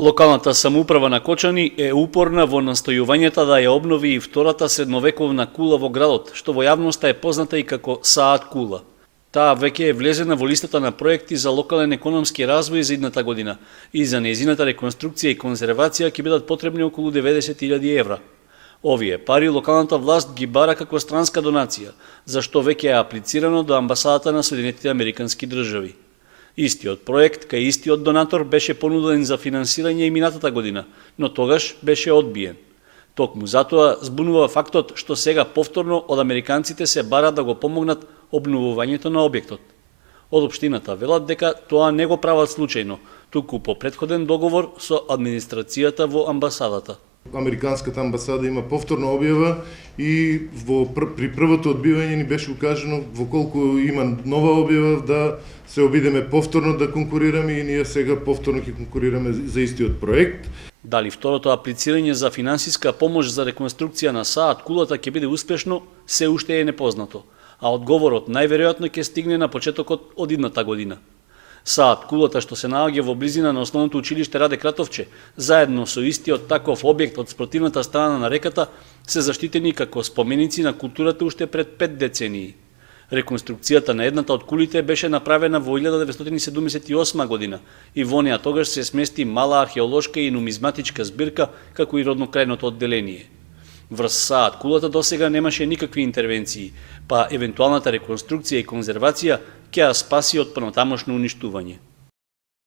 Локалната самоуправа на Кочани е упорна во настојувањето да ја обнови и втората средновековна кула во градот, што во јавноста е позната и како Саат кула. Таа веќе е влезена во листата на проекти за локален економски развој за идната година и за нејзината реконструкција и конзервација ќе бидат потребни околу 90.000 евра. Овие пари локалната власт ги бара како странска донација, за што веќе е аплицирано до амбасадата на Соединетите Американски држави. Истиот проект кај истиот донатор беше понуден за финансирање и минатата година, но тогаш беше одбиен. Токму затоа збунува фактот што сега повторно од американците се бара да го помогнат обновувањето на објектот. Од општината велат дека тоа не го прават случајно, туку по претходен договор со администрацијата во амбасадата. Американската амбасада има повторна објава и при првото одбивање ни беше укажано во колку има нова објава да се обидеме повторно да конкурираме и ние сега повторно ќе конкурираме за истиот проект. Дали второто аплицирање за финансиска помош за реконструкција на Саат кулата ќе биде успешно, се уште е непознато, а одговорот најверојатно ќе стигне на почетокот од идната година. Саат кулата што се наоѓа во близина на основното училиште Раде Кратовче, заедно со истиот таков објект од спротивната страна на реката, се заштитени како споменици на културата уште пред 5 децении. Реконструкцијата на едната од кулите беше направена во 1978 година и во неа тогаш се смести мала археолошка и нумизматичка збирка, како и роднокрајното одделение. Врз Саат кулата досега немаше никакви интервенции, па евентуалната реконструкција и конзервација ќе ја спаси од понатамошно уништување.